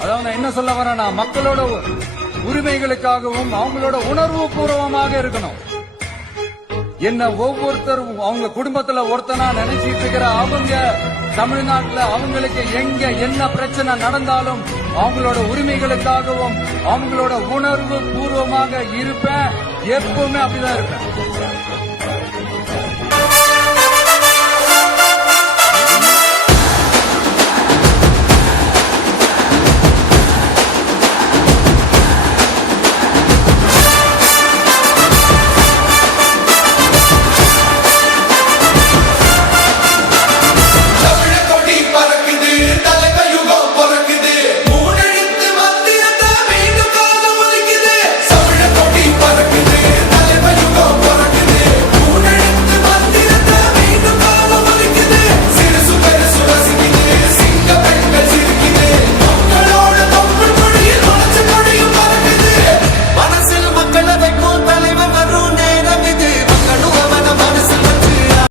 அதாவது நான் என்ன சொல்ல வரேன்னா, மக்களோட உரிமைகளுக்காகவும் அவங்களோட உணர்வு பூர்வமாக இருக்கணும். என்ன ஒவ்வொருத்தரும் அவங்க குடும்பத்துல ஒருத்தனா நினைச்சிட்டு இருக்கிற அவங்க தமிழ்நாட்டுல அவங்களுக்கு எங்க என்ன பிரச்சனை நடந்தாலும் அவங்களோட உரிமைகளுக்காகவும் அவங்களோட உணர்வு பூர்வமாக இருப்பேன். எப்பவுமே அப்படிதான் இருப்பேன்.